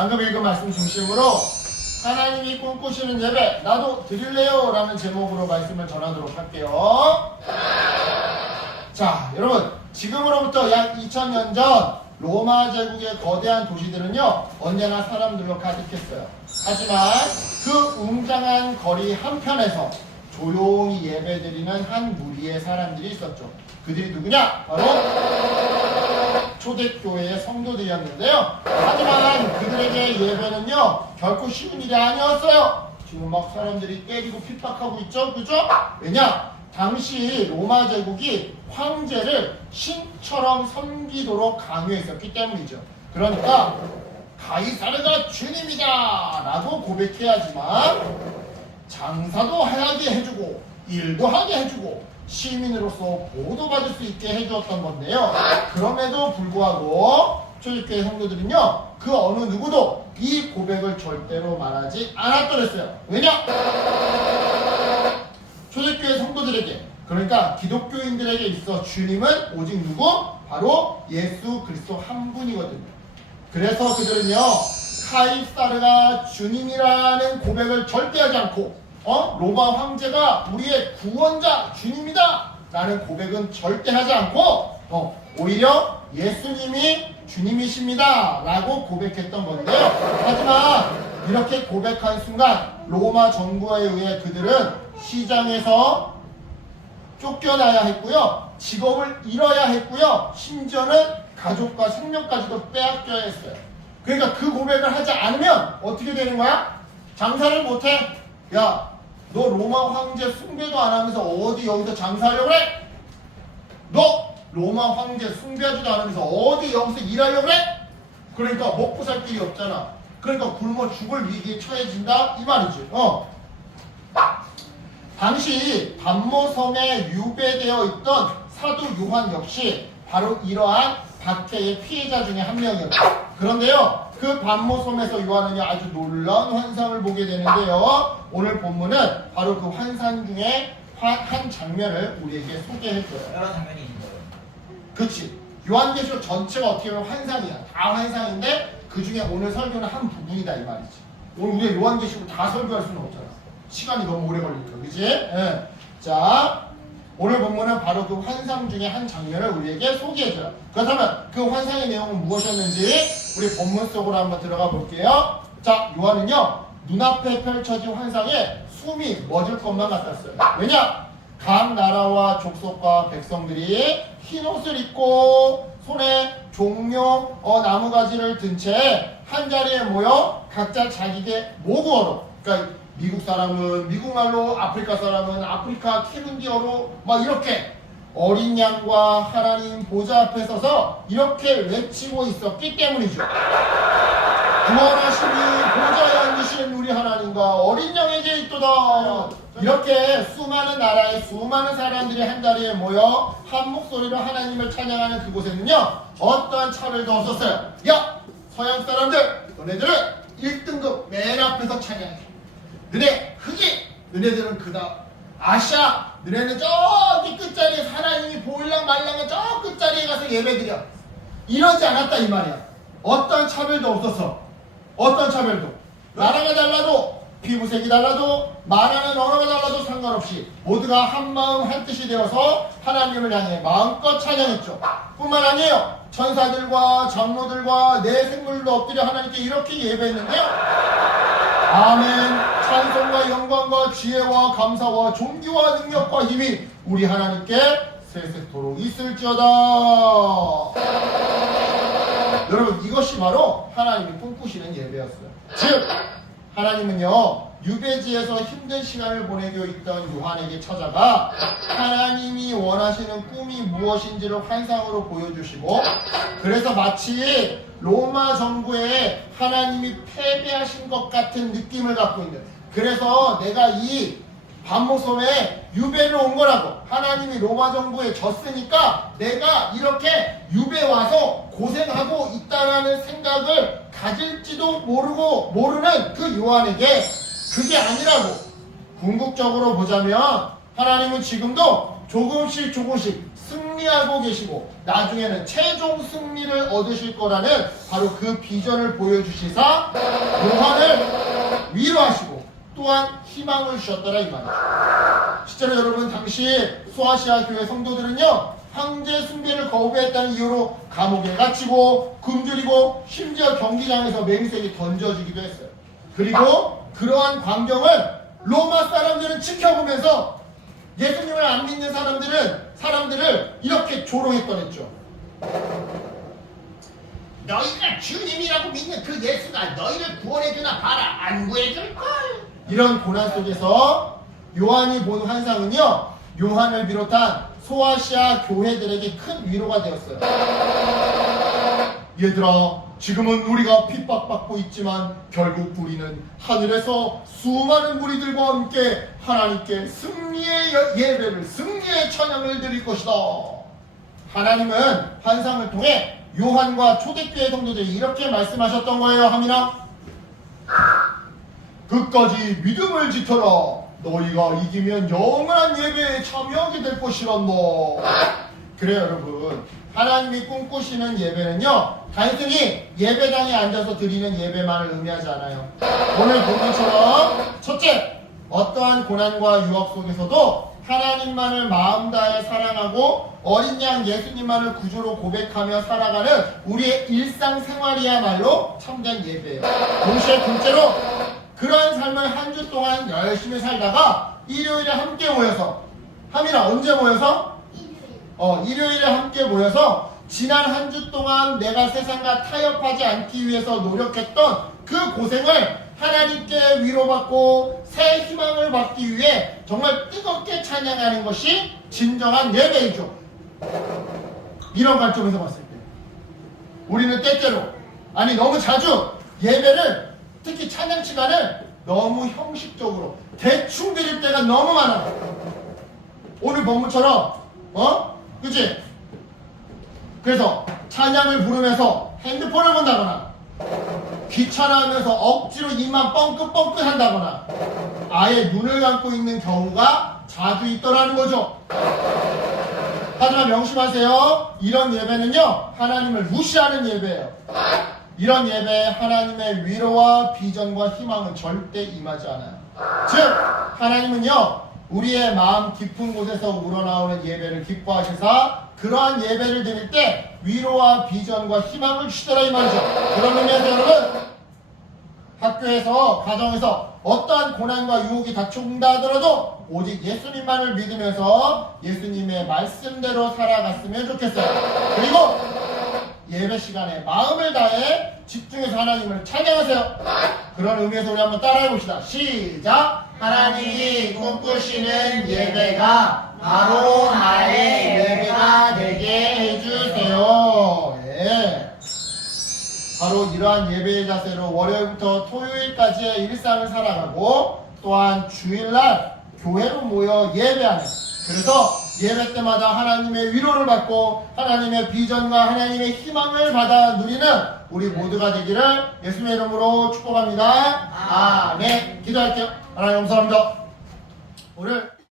방금 읽은 말씀 중심으로 하나님이 꿈꾸시는 예배 나도 드릴래요 라는 제목으로 말씀을 전하도록 할게요. 자, 여러분 지금으로부터 약 2000년 전 로마 제국의 거대한 도시들은요 언제나 사람들로 가득했어요. 하지만 그 웅장한 거리 한편에서 조용히 예배드리는 한 무리의 사람들이 있었죠. 그들이 누구냐? 바로 초대교회의 성도들이었는데요. 하지만 그들에게 예배는요 결코 쉬운 일이 아니었어요. 지금 막 사람들이 때리고 핍박하고 있죠, 그죠? 왜냐? 당시 로마 제국이 황제를 신처럼 섬기도록 강요했었기 때문이죠. 그러니까 가이사르가 주님이다 라고 고백해야지만 장사도 하게 해주고 일도 하게 해주고 시민으로서 보호도받을 수 있게 해주었던 건데요. 그럼에도 불구하고 초대교회 성도들은요 그 어느 누구도 이 고백을 절대로 말하지 않았더랬어요. 왜냐? 초대교회 성도들에게, 그러니까 기독교인들에게 있어 주님은 오직 누구? 바로 예수 그리스도 한 분이거든요. 그래서 그들은요 카이사르가 주님이라는 고백을 절대 하지 않고 로마 황제가 우리의 구원자 주님이다 라는 고백은 절대 하지 않고 오히려 예수님이 주님이십니다 라고 고백했던 건데요. 하지만 이렇게 고백한 순간 로마 정부에 의해 그들은 시장에서 쫓겨나야 했고요. 직업을 잃어야 했고요. 심지어는 가족과 생명까지도 빼앗겨야 했어요. 그러니까 그 고백을 하지 않으면 어떻게 되는 거야? 장사를 못해? 야, 너 로마 황제 숭배도 안 하면서 어디 여기서 장사하려고 그래? 너 로마 황제 숭배하지도 않으면서 어디 여기서 일하려고 그래? 그러니까 먹고 살 길이 없잖아. 그러니까 굶어 죽을 위기에 처해진다 이 말이지. 당시 반모섬에 유배되어 있던 사도 요한 역시 바로 이러한 박해의 피해자 중에 한 명이었죠. 그런데요, 그 반모섬에서 요한은요 아주 놀라운 환상을 보게 되는데요. 오늘 본문은 바로 그 환상 중에 한 장면을 우리에게 소개해줘요. 여러 장면이 있는 거예요. 그치. 요한계시록 전체가 어떻게 보면 환상이야. 다 환상인데 그 중에 오늘 설교는 한 부분이다 이 말이지. 오늘 우리가 요한계시록 다 설교할 수는 없잖아. 시간이 너무 오래 걸리니까. 그치? 예. 자, 오늘 본문은 바로 그 환상 중에 한 장면을 우리에게 소개해줘요. 그렇다면 그 환상의 내용은 무엇이었는지 우리 본문 속으로 한번 들어가 볼게요. 자, 요한은요 눈앞에 펼쳐진 환상에 숨이 멎을 것만 같았어요. 왜냐? 각 나라와 족속과 백성들이 흰 옷을 입고 손에 종려 나무가지를 든 채 한자리에 모여 각자 자기의 모국어로, 그러니까 미국 사람은 미국말로, 아프리카 사람은 아프리카 키룬디어로 막 이렇게 어린 양과 하나님 보좌 앞에 서서 이렇게 외치고 있었기 때문이죠. 구원하시니 보좌에 앉으신 우리 하나님과 어린 양에게 있도다. 이렇게 수많은 나라의 수많은 사람들이 한자리에 모여 한 목소리로 하나님을 찬양하는 그곳에는요 어떠한 차별도 없었어요. 야! 서양 사람들, 너네들은 1등급 맨 앞에서 찬양해. 너네 흑인, 너네들은 그다음 아시아, 너네는 저기 끝자리에 하나님이 보일랑 말랑은 저 끝자리에 가서 예배드려. 이러지 않았다 이 말이야. 어떠한 차별도 없었어. 어떤 차별도. 나라가 달라도, 피부색이 달라도, 말하는 언어가 달라도 상관없이 모두가 한 마음 한 뜻이 되어서 하나님을 향해 마음껏 찬양했죠. 뿐만 아니에요. 천사들과 장로들과 내 생물도 엎드려 하나님께 이렇게 예배했는데요. 아멘. 찬송과 영광과 지혜와 감사와 존귀와 능력과 힘이 우리 하나님께 세세토록 있을지어다. 여러분, 이것이 바로 하나님이 꿈꾸시는 예배였어요. 즉 하나님은요 유배지에서 힘든 시간을 보내고 있던 요한에게 찾아가 하나님이 원하시는 꿈이 무엇인지를 환상으로 보여주시고, 그래서 마치 로마 정부에 하나님이 패배하신 것 같은 느낌을 갖고 있는, 그래서 내가 이 반모섬에 유배를 온 거라고, 하나님이 로마 정부에 졌으니까 내가 이렇게 유배 와서 고생하고 있다라는 생각을 가질지도 모르는 그 요한에게 그게 아니라고. 궁극적으로 보자면 하나님은 지금도 조금씩 승리하고 계시고 나중에는 최종 승리를 얻으실 거라는 바로 그 비전을 보여주시사 요한을 위로하시고 또한 희망을 주셨더라 이 말이죠. 실제로 여러분 당시 소아시아 교회 성도들은요 황제 숭배를 거부했다는 이유로 감옥에 갇히고 굶주리고 심지어 경기장에서 매미새에 던져지기도 했어요. 그리고 그러한 광경을 로마 사람들은 지켜보면서 예수님을 안 믿는 사람들을 이렇게 조롱했더랬죠. 너희가 주님이라고 믿는 그 예수가 너희를 구원해주나 봐라. 안 구해줄걸. 이런 고난 속에서 요한이 본 환상은요 요한을 비롯한 소아시아 교회들에게 큰 위로가 되었어요. 얘들아, 지금은 우리가 핍박받고 있지만 결국 우리는 하늘에서 수많은 무리들과 함께 하나님께 승리의 예배를, 승리의 찬양을 드릴 것이다. 하나님은 환상을 통해 요한과 초대교회 성도들이 이렇게 말씀하셨던 거예요. 하미나, 끝까지 믿음을 지켜라. 너희가 이기면 영원한 예배에 참여하게 될 것이란다. 그래요 여러분, 하나님이 꿈꾸시는 예배는요 단순히 예배당에 앉아서 드리는 예배만을 의미하지 않아요. 오늘 본 것처럼 첫째, 어떠한 고난과 유혹 속에서도 하나님만을 마음 다해 사랑하고 어린 양 예수님만을 구주로 고백하며 살아가는 우리의 일상생활이야말로 참된 예배예요. 동시에 둘째로, 그러한 삶을 한 주 동안 열심히 살다가 일요일에 함께 모여서, 하민아 언제 모여서? 일요일에 함께 모여서 지난 한 주 동안 내가 세상과 타협하지 않기 위해서 노력했던 그 고생을 하나님께 위로받고 새 희망을 받기 위해 정말 뜨겁게 찬양하는 것이 진정한 예배이죠. 이런 관점에서 봤을 때 우리는 때때로, 아니 너무 자주 예배를, 특히 찬양 시간을 너무 형식적으로 대충 드릴 때가 너무 많아. 오늘 본문처럼 그치? 그래서 찬양을 부르면서 핸드폰을 본다거나 귀찮아하면서 억지로 입만 뻥긋뻥긋 한다거나 아예 눈을 감고 있는 경우가 자주 있더라는 거죠. 하지만 명심하세요. 이런 예배는요 하나님을 무시하는 예배예요. 이런 예배에 하나님의 위로와 비전과 희망은 절대 임하지 않아요. 즉 하나님은요 우리의 마음 깊은 곳에서 우러나오는 예배를 기뻐하셔서 그러한 예배를 드릴 때 위로와 비전과 희망을 주시더라 이 말이죠. 그런 의미에서 여러분, 학교에서, 가정에서 어떠한 고난과 유혹이 닥쳐온다 하더라도 오직 예수님만을 믿으면서 예수님의 말씀대로 살아갔으면 좋겠어요. 그리고 예배 시간에 마음을 다해 집중해서 하나님을 찬양하세요. 그런 의미에서 우리 한번 따라해 봅시다. 시작! 하나님이 꿈꾸시는 예배가 바로 나의 예배가 되게 해주세요. 네. 바로 이러한 예배의 자세로 월요일부터 토요일까지의 일상을 살아가고 또한 주일날 교회로 모여 예배하는, 그래서 예배 때마다 하나님의 위로를 받고 하나님의 비전과 하나님의 희망을 받아 누리는 우리 모두가 되기를 예수님의 이름으로 축복합니다. 아멘. 기도할게요. 하나님 감사합니다. 오늘